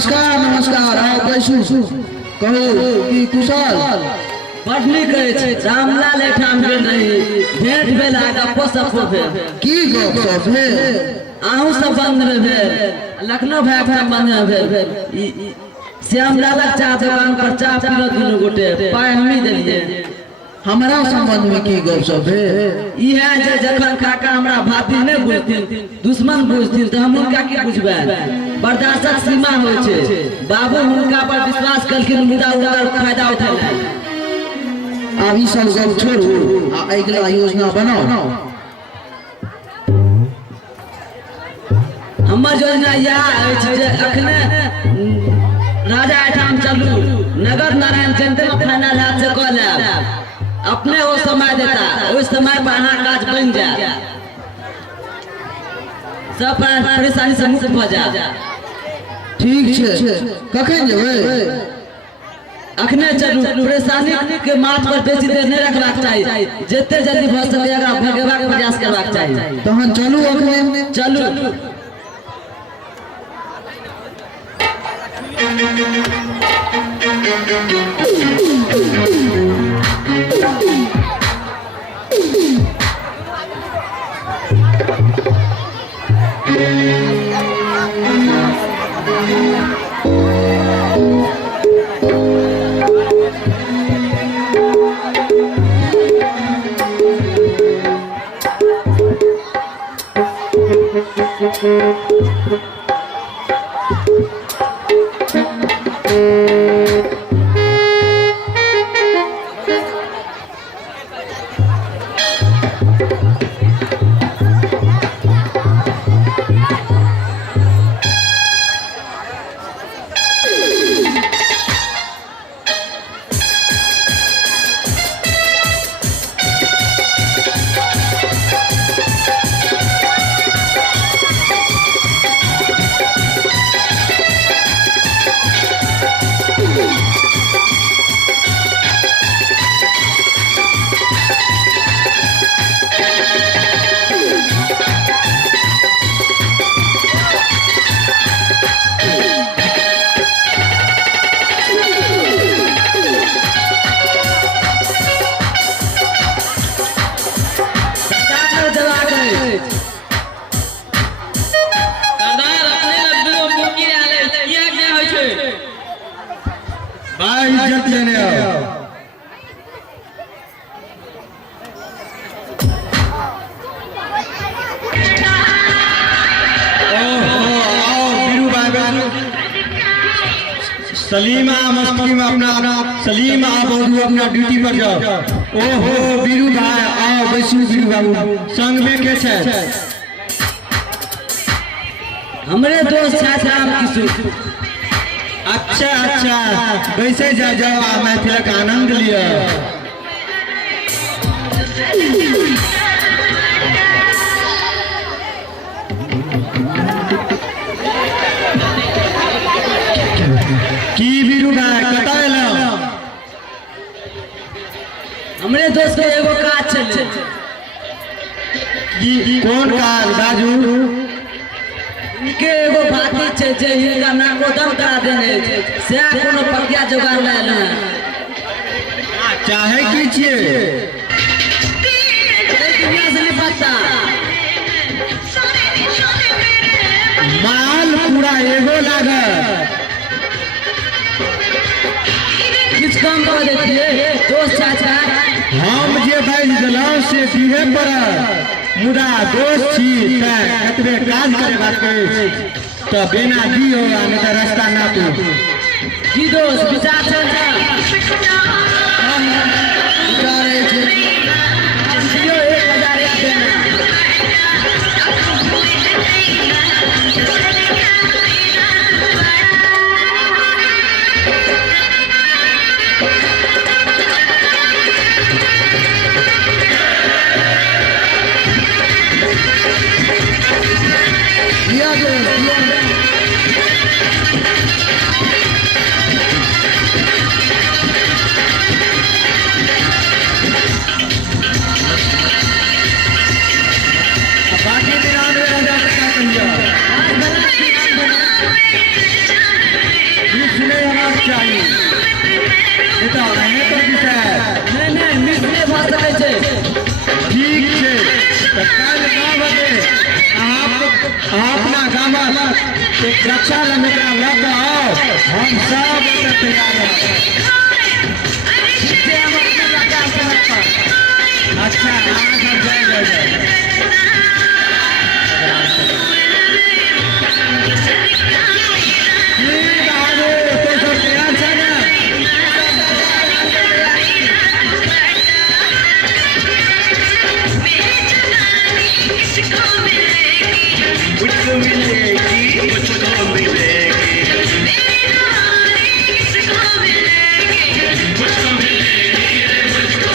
नमस्कार नमस्कार आओ बैसू कहू की कुशल बड़ नीक अछि रामलाल एठाम गेल रही भेंट भेल गप्पो सप्पो भेल की गप सब भेल अहूँ सब बंद भेल लखनऊ भाई ठाम बंद भेल श्यामलालक चाह दुकान पर चाह पीलो दुनू गोटे पाय हमही देलिए हमारा संबंध में की गप सब भेल इहे जे जखन काका हमरा भाती नहीं बुझथिन दुश्मन बुझथिन तो हम उनका की बुझबै बर्दाश्तक सीमा होइ छै बाबू हुनका पर विश्वास करके मुदा उदार फायदा उठेलनि अब ई सब गप छोड़ू आ अगिला योजना बनाओ हमर योजना यह अछि जे अखने राजा एठाम चलू नगर नारायण केंद्र में फाइनल हाथ से कऽ लेब अपने वो समय देता उस समय पर अहाँ काज बन जाए सब परेशानी से मुक्त भ जाए ठीक छै कखन जेबै अखने चलू परेशानी के माथ पर बेसी देर नहीं रखबाक चाहिए जते जल्दी भ सके एकरा भगेबाक प्रयास करबाक चाहिए तहन चलू अखने चलू इज्जत लेने आओ सलीमा मस्ती में अपना सलीम बहू अपना ड्यूटी पर जाओ। ओहो बीरू भाई आओ बैसू बीरू बाबू संग में के छै हमरे दोस्त छात्र राम किशोर अच्छा अच्छा वैसे जाओ मैथिलक आनंद लिया की बीरू भाई कतऽ एलौ हमरे दोस्त के एगो काज छले कौन काज बाजू इनके एगो भाती छै जे हिनका नाकोदम करा देने छै से कोनो प्रक्रिया जुगाड़ ले ले चाहे की छिए दुनिया से नहीं पता माल पूरा एगो लागत कुछ कम कर देतिए दोस्त चाचा हम जे बाइज देलहुँ से दिहे पड़त मुदा दोस्त छी कतबे काज करेबाक अछि तऽ बिना दियो नहीं तऽ रास्ता ना तू की दोस्त विचार चल जा दियो 1001 देना बाकी 93,000 टका कहिया तो अहे पर विषय नहीं मिस नहीं भऽ सकै छै। ठीक छै तऽ काल्हि 9 बजे आप अपना गामक एक रक्षा लंगड़ा लऽ कऽ आओ, हम सब ओतऽ तैयार रहब। जे हम अपने लगा समझ पर अच्छा अहाँ सब जाय बहादुर तो सब तैयार छै ने? मुझको मिलेगी मुझको मिलेगी मुझको मिलेगी मुझको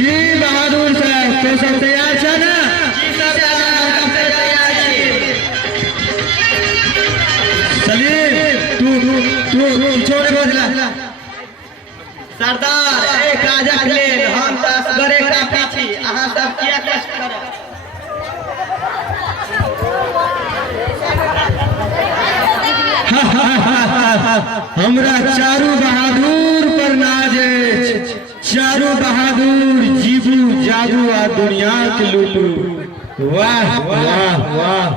की बहादुर साहब तो सब तैयार छै ने? सलीम तू छोड़ बोझला। सरदार एक काजक लेल हम तऽ असगरे काफी छी, अहाँ सब किया कष्ट करब। हमरा चारू बहादुर पर नाज अछि। चारू बहादुर जीबू जादू आ दुनिया के लूटू। वाह वाह वाह